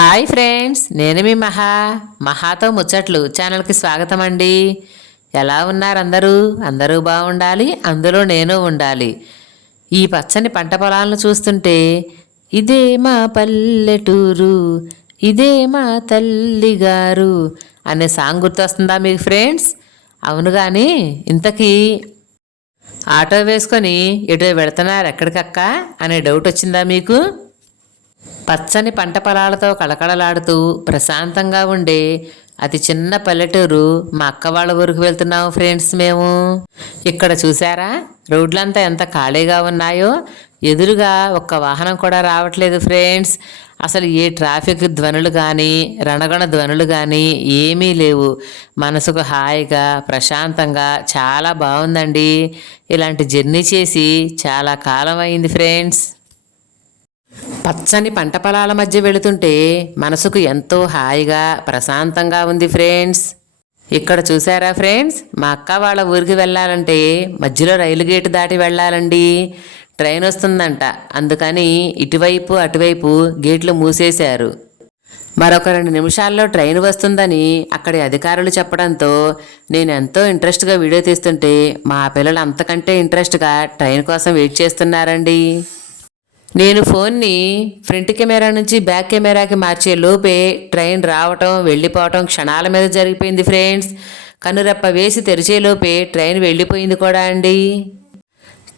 Hi friends నేను మీ మహా మహాతో ముచ్చట్లు ఛానల్కి స్వాగతం అండి ఎలా ఉన్నారు అందరూ అందరూ బాగుండాలి అందులో నేను ఉండాలి. ఈ పచ్చని పంట పొలాలను చూస్తుంటే ఇదే మా పల్లెటూరు ఇదే మా తల్లిగారు అనే సాంగ్ గుర్తొస్తుందా మీకు ఫ్రెండ్స్? అవును కానీ ఇంతకీ ఆటో వేసుకొని ఎటు వెళుతున్నారు ఎక్కడికక్క అనే డౌట్ వచ్చిందా మీకు? పచ్చని పంట పొలాలతో కళకళలాడుతూ ప్రశాంతంగా ఉండే అతి చిన్న పల్లెటూరు మా అక్క వాళ్ళ ఊరికి వెళ్తున్నాము ఫ్రెండ్స్ మేము. ఇక్కడ చూసారా రోడ్లంతా ఎంత ఖాళీగా ఉన్నాయో. ఎదురుగా ఒక్క వాహనం కూడా రావట్లేదు ఫ్రెండ్స్. అసలు ఏ ట్రాఫిక్ ధ్వనులు కానీ రణగణ ధ్వనులు కానీ ఏమీ లేవు. మనసుకు హాయిగా ప్రశాంతంగా చాలా బాగుందండి. ఇలాంటి జర్నీ చేసి చాలా కాలం అయింది ఫ్రెండ్స్. పచ్చని పంట పొలాల మధ్య వెళుతుంటే మనసుకు ఎంతో హాయిగా ప్రశాంతంగా ఉంది ఫ్రెండ్స్. ఇక్కడ చూసారా ఫ్రెండ్స్? మా అక్క వాళ్ళ ఊరికి వెళ్ళాలంటే మధ్యలో రైలు గేటు దాటి వెళ్ళాలండి. ట్రైన్ వస్తుందంట. అందుకని ఇటువైపు అటువైపు గేట్లు మూసేశారు. మరొక రెండు నిమిషాల్లో ట్రైన్ వస్తుందని అక్కడి అధికారులు చెప్పడంతో నేను ఎంతో ఇంట్రెస్ట్గా వీడియో తీస్తుంటే మా పిల్లలు అంతకంటే ఇంట్రెస్ట్గా ట్రైన్ కోసం వెయిట్ చేస్తున్నారండి. నేను ఫోన్ని ఫ్రంట్ కెమెరా నుంచి బ్యాక్ కెమెరాకి మార్చే లోపే ట్రైన్ రావటం వెళ్ళిపోవటం క్షణాల మీద జరిగిపోయింది ఫ్రెండ్స్. కనురెప్ప వేసి తెరిచే లోపే ట్రైన్ వెళ్ళిపోయింది కూడా అండి.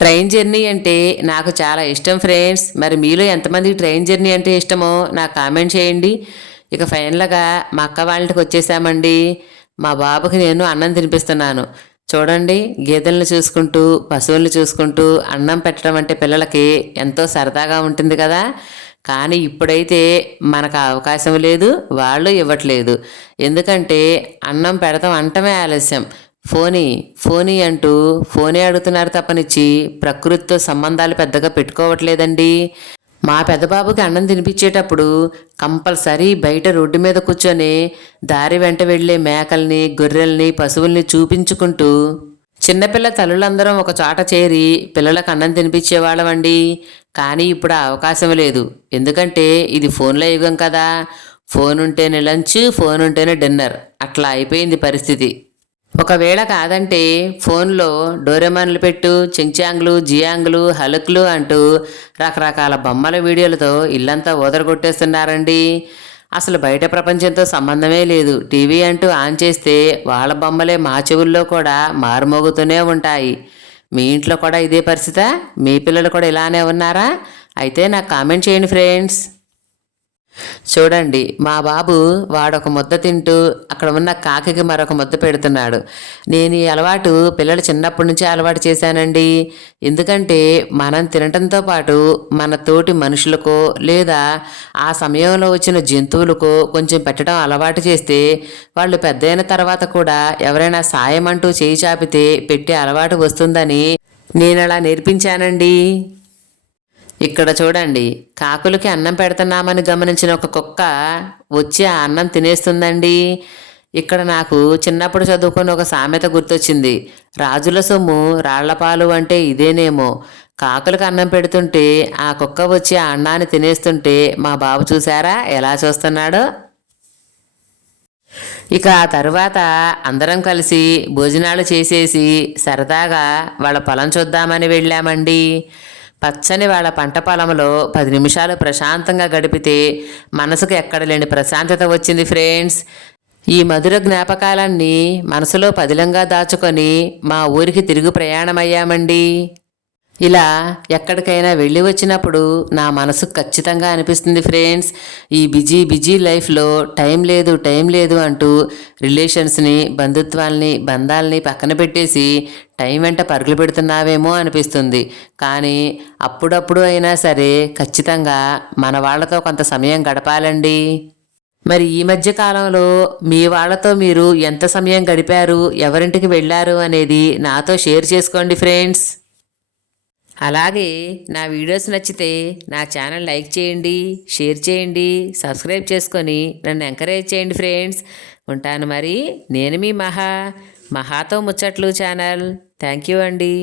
ట్రైన్ జర్నీ అంటే నాకు చాలా ఇష్టం ఫ్రెండ్స్. మరి మీలో ఎంతమందికి ట్రైన్ జర్నీ అంటే ఇష్టమో నాకు కామెంట్ చేయండి. ఇక ఫైనల్గా మా అక్క వాళ్ళకి వచ్చేసామండి. మా బాబుకి నేను అన్నం తినిపిస్తున్నాను. చూడండి గేదెలను చూసుకుంటూ పశువులను చూసుకుంటూ అన్నం పెట్టడం అంటే పిల్లలకి ఎంతో సరదాగా ఉంటుంది కదా. కానీ ఇప్పుడైతే మనకు అవకాశం లేదు వాళ్ళు ఇవ్వట్లేదు. ఎందుకంటే అన్నం పెడతాం అంటమే ఆలస్యం. ఫోనీ ఫోనీ అంటూ ఫోనే అడుగుతున్నారు తప్పనిచ్చి ప్రకృతితో సంబంధాలు పెద్దగా పెట్టుకోవట్లేదండి. మా పెద్దబాబుకి అన్నం తినిపించేటప్పుడు కంపల్సరీ బయట రోడ్డు మీద కూర్చొని దారి వెంట వెళ్ళే మేకల్ని గొర్రెల్ని పశువుల్ని చూపించుకుంటూ చిన్నపిల్ల తల్లులందరం ఒక చోట చేరి పిల్లలకు అన్నం తినిపించేవాళ్ళమండి. కానీ ఇప్పుడు ఆ అవకాశం లేదు. ఎందుకంటే ఇది ఫోన్ల యుగం కదా. ఫోన్ ఉంటేనే లంచ్ ఫోన్ ఉంటేనే డిన్నర్. అట్లా అయిపోయింది పరిస్థితి. ఒకవేళ కాదంటే ఫోన్లో డోరెమాన్లు పెట్టు చించాంగ్లు జియాంగ్లు హలుక్లు అంటూ రకరకాల బొమ్మల వీడియోలతో ఇల్లంతా ఊదరగొట్టేస్తున్నారండి. అసలు బయట ప్రపంచంతో సంబంధమే లేదు. టీవీ అంటూ ఆన్ చేస్తే వాళ్ళ బొమ్మలే మా చెవుల్లో కూడా మారుమోగుతూనే ఉంటాయి. మీ ఇంట్లో కూడా ఇదే పరిస్థితా? మీ పిల్లలు కూడా ఇలానే ఉన్నారా? అయితే నాకు కామెంట్ చేయండి ఫ్రెండ్స్. చూడండి మా బాబు వాడొక ముద్ద తింటూ అక్కడ ఉన్న కాకికి మరొక ముద్ద పెడుతున్నాడు. నేను ఈ అలవాటు పిల్లలు చిన్నప్పటి నుంచే అలవాటు చేశానండి. ఎందుకంటే మనం తినటంతో పాటు మన తోటి మనుషులకో లేదా ఆ సమయంలో వచ్చిన జంతువులకో కొంచెం పెట్టడం అలవాటు చేస్తే వాళ్ళు పెద్దయిన తర్వాత కూడా ఎవరైనా సాయం అంటూ చేయి చాపితే పెట్టే అలవాటు వస్తుందని నేను అలా నేర్పించానండి. ఇక్కడ చూడండి కాకులకి అన్నం పెడుతున్నామని గమనించిన ఒక కుక్క వచ్చి ఆ అన్నం తినేస్తుందండి. ఇక్కడ నాకు చిన్నప్పుడు చదువుకుని ఒక సామెత గుర్తొచ్చింది. రాజుల సొమ్ము రాళ్ళపాలు అంటే ఇదేనేమో. కాకులకు అన్నం పెడుతుంటే ఆ కుక్క వచ్చి ఆ అన్నాన్ని తినేస్తుంటే మా బాబు చూసారా ఎలా చూస్తున్నాడో? ఇక ఆ తర్వాత అందరం కలిసి భోజనాలు చేసేసి సరదాగా వాళ్ళ పొలం చూద్దామని వెళ్ళామండి. పచ్చని వాళ్ళ పంట పొలంలో పది నిమిషాలు ప్రశాంతంగా గడిపితే మనసుకు ఎక్కడ లేని ప్రశాంతత వచ్చింది ఫ్రెండ్స్. ఈ మధుర జ్ఞాపకాలన్నీ మనసులో పదిలంగా దాచుకొని మా ఊరికి తిరుగు ప్రయాణమయ్యామండి. ఇలా ఎక్కడికైనా వెళ్ళి వచ్చినప్పుడు నా మనసు ఖచ్చితంగా అనిపిస్తుంది ఫ్రెండ్స్ ఈ బిజీ బిజీ లైఫ్లో టైం లేదు టైం లేదు అంటూ రిలేషన్స్ని బంధుత్వాల్ని బంధాలని పక్కన పెట్టేసి టైం వెంట పరుగులు పెడుతున్నావేమో అనిపిస్తుంది. కానీ అప్పుడప్పుడు అయినా సరే ఖచ్చితంగా మన వాళ్ళతో కొంత సమయం గడపాలండి. మరి ఈ మధ్య కాలంలో మీ వాళ్ళతో మీరు ఎంత సమయం గడిపారు ఎవరింటికి వెళ్ళారు అనేది నాతో షేర్ చేసుకోండి ఫ్రెండ్స్ అలాగే నా వీడియోస్ నచ్చితే నా ఛానల్ లైక్ చేయండి షేర్ చేయండి సబ్స్క్రైబ్ చేసుకొని నన్ను ఎంకరేజ్ చేయండి ఫ్రెండ్స్. ఉంటాను మరి. నేను మీ మహా మహాతో ముచ్చట్లు ఛానల్. థ్యాంక్ యూ అండి.